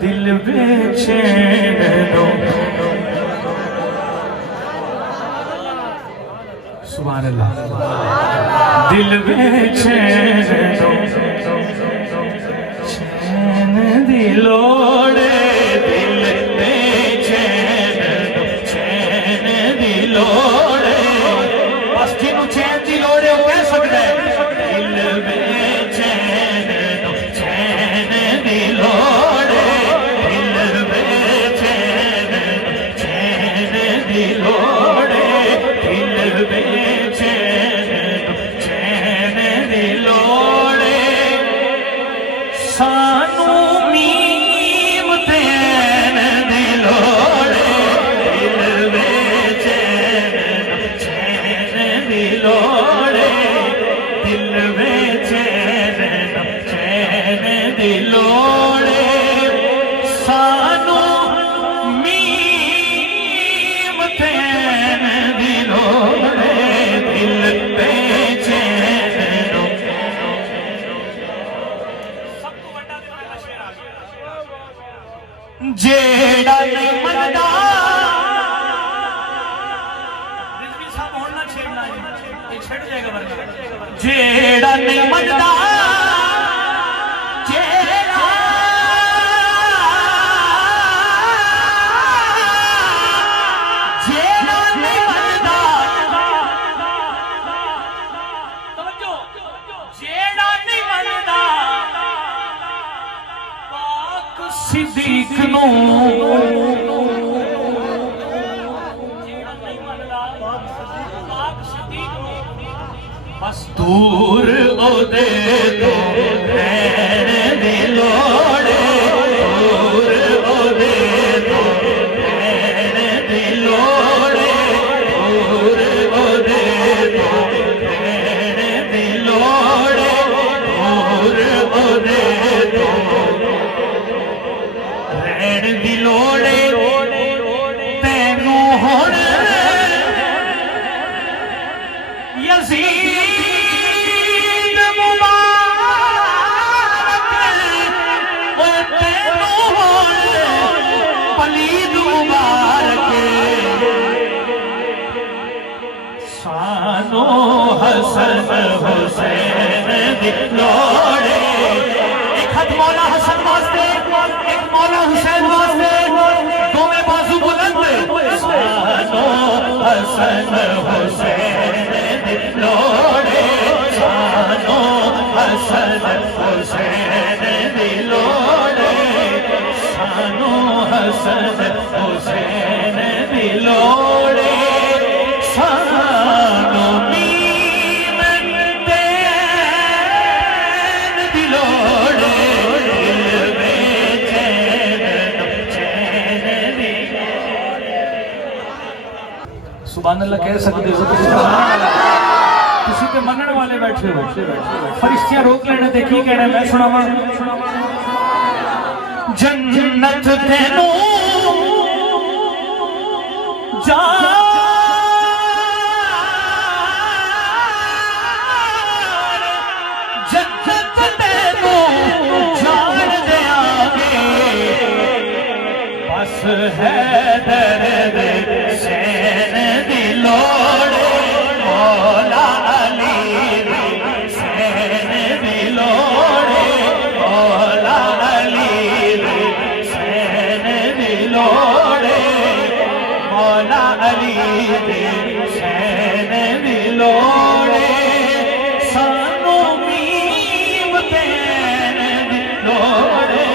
دل بے چینو سبحان اللہ دل بے چینو چین دی لوڑے دل بے چینو چین دی لوڑے بس جنہوں چین دی لوڑے وہ کہہ سکتا ہے دل بے چینو چین دی لوڑے دل بے چینو چین دی لوڑے دل بے چینو چین دی لوڑے سانو میم تین دی لوڑے دل بے چینو چین دی لوڑے دل بے چینو چین دی لوڑے سانو میم تین دی لوڑے دل بے چینو جیڑا نہیں مندا رضوی صاحب ہونا چھیڑنا ہے یہ چھڑ جائے گا ورنہ جیڑا نہیں مندا صدیق نو بس دور او دے تو خیر دی لوڑے دور او دے تو خیر دی لوڑے دور او دے تو خیر دی لوڑے دور او دے تو رین دی لوڑے تینوں ہن یزید مبارک تینوں ہن پلید مبارک سانو حسن حسین دی لوڑے ایک حد مولا حسن واسطے ایک مولا حسین واسطے دو میں بازو بلند سانو حسن حسین دی لوڑے سانو حسن حسین دی لوڑے سانو حسن حسین دی لوڑے سانو میم تین دی لوڑے سبحان اللہ کہہ سکتے ہو کسی کے منن والے بیٹھے ہو فرشتیاں روک لینے دے کی کہنا میں سناواں جنت تینوں جان جنت تینوں جان دیا گے بس ہے درد حسین دی لوڑے مولا علی حسین دی لوڑے مولا علی حسین دی لوڑے مولا علی حسین دی لوڑے سانو میم تین دی لوڑے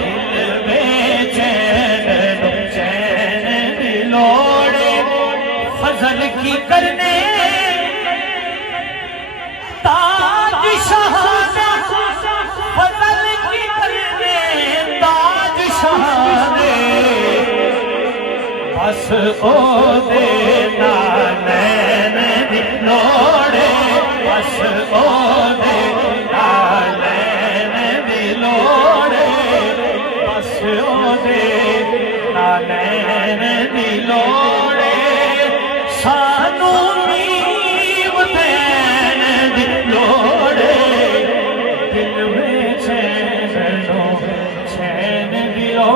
دل بے چینو چین دی لوڑے فضل کی کرنے تاج شہادت فضل کی کرنے تاج شہادت بس او دے نالین دی لوڑے بس او دے نالین دی لوڑے بس او دے نالین دی لوڑے سانو میم تین دی لوڑے دل میں چین دی لوڑے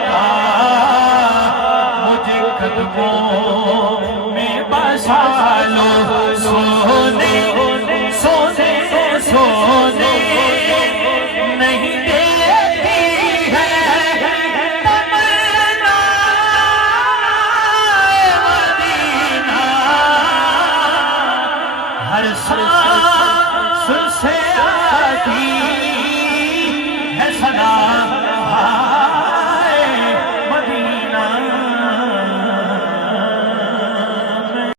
سان سن سے آتی